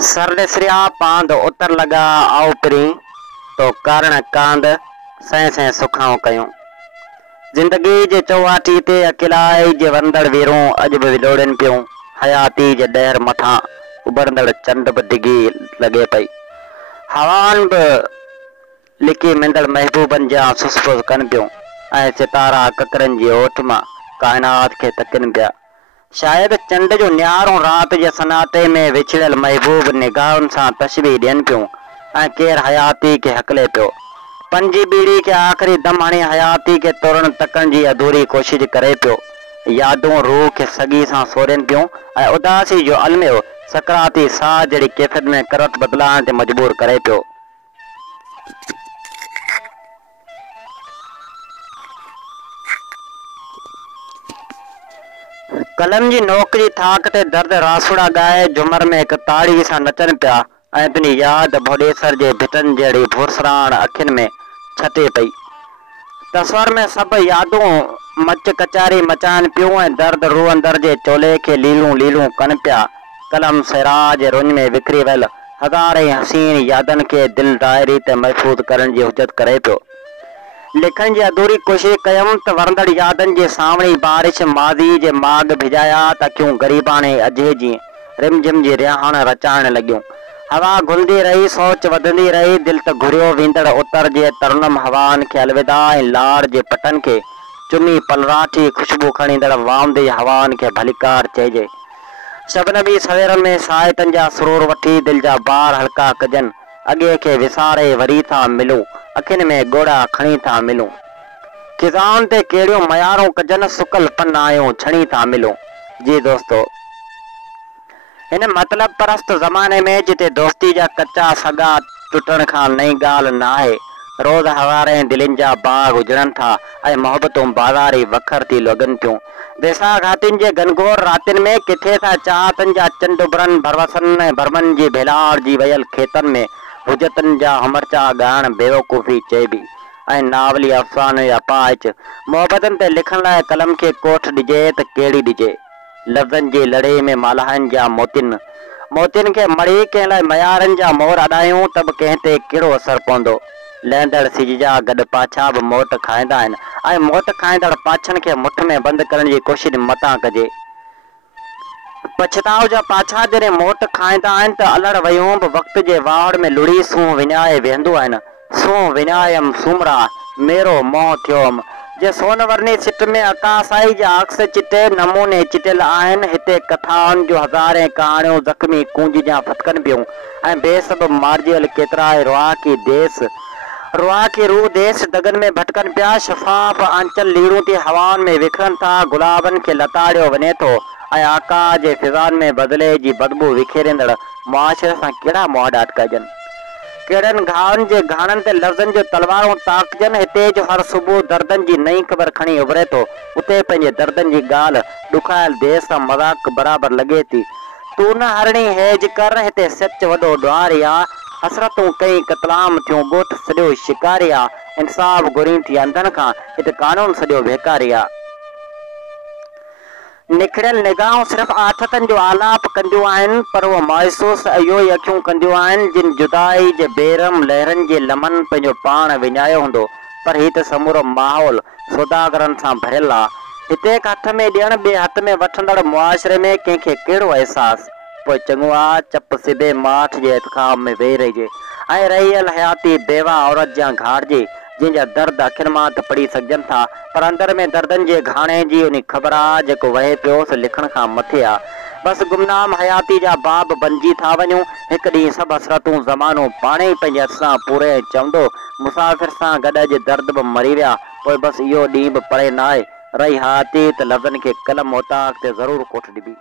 सरदेसरिया पांद उतर लगा आओ पिरी तो कारण कांद सै सै सुखाओ कयूं। जिंदगी जे चौवाटी ते अकेलाई जे वंदड़ वीरों अज भी विलोड़न पियूं। हयाती जे डहर मथा उभरंदड़ चंड भी डिगी लगे पई। हवान भी लिकी मिंदड़ महबूबन जा सुसफुस कन पियूं ऐं सितारा ककरन जी ओठ मां कायनात के तकन पिया। शायद चंड जो न्यारो रात जे सनाटे में विछड़ल महबूब निगाहन सां तशबीह ॾियनि पियूं ऐं केर हयाती के हकले पियो। पंजी बीड़ी के आखिरी दम हणी हयाती के तुरण तकण जी अधूरी कोशिश करे पियो। यादूं रूह के सगी सां सोरन पियूं ऐं उदासी जो अलमियो सकराती साह जड़ी कैफियत में करत बदलाइण ते मजबूर करे पियो। कलम जी नोक जी थाक ते दर्द रासुड़ा गाए झुमर में एक ताड़ी सां नचन पिया ऐं तुंहिंजी याद भोडेसर जे भिटन जहिड़ी भुरसराण अखियुनि में छटे पई। तस्वर में सब यादूं मच कचारी मचाइन पियूं ऐं दर्द रूह अंदर जे चोले के लीलूं लीलूं कन पिया। कलम सिराज रुंज में विखरी वियल हज़ारे हसीन यादन के दिल डायरी ते महफूज़ करण जी हुजत करे पियो। लिखण जी अधूरी कोशिश कयम त वरंदड़ यादन जे सावणी बारिश माज़ी जे माग भिजाया त अखियूं गरीबाणे अजे जी रिमझिम जी रिहाण रचाइण लॻियूं। हवा घुलंदी रही सोच वधंदी रही दिल त घुरियो वेंदड़ उतर जे तरुणम हवान के अलविदा ऐं लाड़ जे पटन के चुमी पलराठी खुशबू खणींदड़ वामदे हवान के भलिकार चइजे। शबनमी सवेरन में साहितन जा सुरूर वठी दिल जा बार हल्का कजन अॻे के विसारे वरी था मिलूं अखियुनि में गोड़ा खणी था मिलूं। खिज़ाउनि ते कहिड़ियूं मयारूं कजन सुकल पन आयूं छणी था मिलूं। जी दोस्तो, हिन मतलब परस्त ज़माने में जिते दोस्ती जा कच्चा सगा टुटण खां नई ॻाल्हि न आहे। रोज़ हवारे दिलनि जा बाग उजड़नि था ऐं मोहबतूं बाज़ारी वखर थी लॻनि पियूं। बेसाघातियुनि जे घनघोर रातियुनि में किथे था चाहतनि जा चंड उभरनि भरवसनि ऐं भरमनि जी भेलाड़ जी वयल खेतनि में हुजतनि जा हमरचा ॻाइण बेवकूफ़ी चइबी ऐं नावली अफ़सानो या पाइच मोहबतनि ते लिखण लाइ कलम खे कोठ ॾिजे त कहिड़ी ॾिजे। लफ़्ज़नि जी लड़े में मालाहनि जा मोतियुनि खे मड़ी कंहिं लाइ मयारनि जा मोर अॾायूं त बि कंहिं ते कहिड़ो असरु पवंदो। लहंदड़ सिज जा गॾु पाछा बि मोट खाईंदा आहिनि ऐं मोट खाईंदड़ पाछनि खे मुठ में बंदि करण जी कोशिशि मतां कजे। पछताव जा पाछा जॾहिं मोट खाईंदा आहिनि त अलड़ वयूं बि वक़्त जे वाड़ में लुड़ी सूंहं विञाए वेहंदो आहिनि। सूंहं विञायम सूमरा मेरो मोह थियोम जे सोनवरनी सिट में अकासाई जा अक्स चिटे नमूने चिटियल आहिनि। हिते कथाउनि जो हज़ारे कहाणियूं ज़ख़्मी कूंज जा फटकनि पियूं ऐं बेसब मारिजियल केतिराई रुआ की रूह देश दगन में भटकन पिया। शफ़ाफ आंचल लीरूं थी हवान में विखरन था गुलाबन के लताड़ियो वञे थो ऐं आकाश जे फिज़ान में बदले जी बदबू विखेरींदड़ मुआशरे सां कहिड़ा मुआदा अटकाइजनि। कहिड़नि घावनि जे घाणनि ते लफ़्ज़नि जो तलवारूं ताकजनि। हिते जो हर सुबुह दर्दनि जी नई ख़बर खणी उभरे थो उते पंहिंजे दर्दनि जी ॻाल्हि ॾुखायल देर सां मज़ाक बराबरि लॻे थी। तूं न हरणी हेज कर हिते सच वॾो ॾुआरी आहे। हसरतूं कई कतलाम थियूं ॻोठ सॼो शिकारी आहे। इंसाफ़ घुरी थी अंधनि खां हिते कानून सॼो बेकारी आहे। निखिड़ियल निगाहूं सिर्फ़ आथतनि जो आलाप कंदियूं आहिनि पर उहो महसूसु इहो ई अखियूं कंदियूं आहिनि जिन जुदाई जे बेरम लहरनि जे लमन पंहिंजो पाण विञायो हूंदो। पर हीउ त समूरो माहौल सौदागरनि सां भरियल आहे। हिते हिकु हथ में ॾियण ॿिए हथ में वठंदड़ मुआशरे में कंहिंखे कहिड़ो अहसासु। पोइ चङो आहे चप सिधे माठ जे इतख़ाब में वेही रहिजे ऐं रहियल हयाती बेवा औरत जा घाड़िजे जंहिंजा दर्द अखियुनि मां त पढ़ी सघजनि था पर अंदर में दर्दनि जे घाणे जी उन ख़बर आहे जेको वहे पियो सो लिखण खां मथे आहे। बसि गुमनाम हयाती जा बाब बणिजी था वञूं। हिकु ॾींहुं सभु हसरतूं ज़मानो पाणे ई पंहिंजे हथ सां पूरे चवंदो मुसाफ़िर सां गॾु अॼु दर्द बि मरी विया। पोइ बसि इहो ॾींहुं बि परे न आहे। रही हयाती त लफ़्ज़नि खे कलम मोताक ते ज़रूरु कोठ ॾिबी।